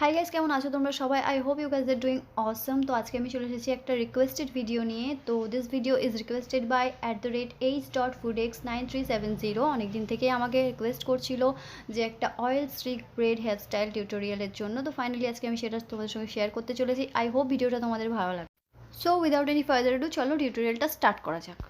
Hi guys, কেমন আছো তোমরা সবাই? I hope you guys are doing awesome. তো আজকে আমি চলে এসেছি একটা রিকোয়েস্টেড ভিডিও নিয়ে। তো this video is requested by @h.foodx9370। অনেক দিন থেকেই আমাকে রিকোয়েস্ট করছিল যে একটা অয়েল স্ট্রিক ব্রেড হেয়ারস্টাইল টিউটোরিয়ালের জন্য। তো ফাইনালি আজকে আমি সেটা তোমাদের সঙ্গে শেয়ার করতে চলেছি। আই হোপ ভিডিওটা তোমাদের ভালো লাগে। So without any further do চলো টিউটোরিয়ালটা স্টার্ট করা যাক।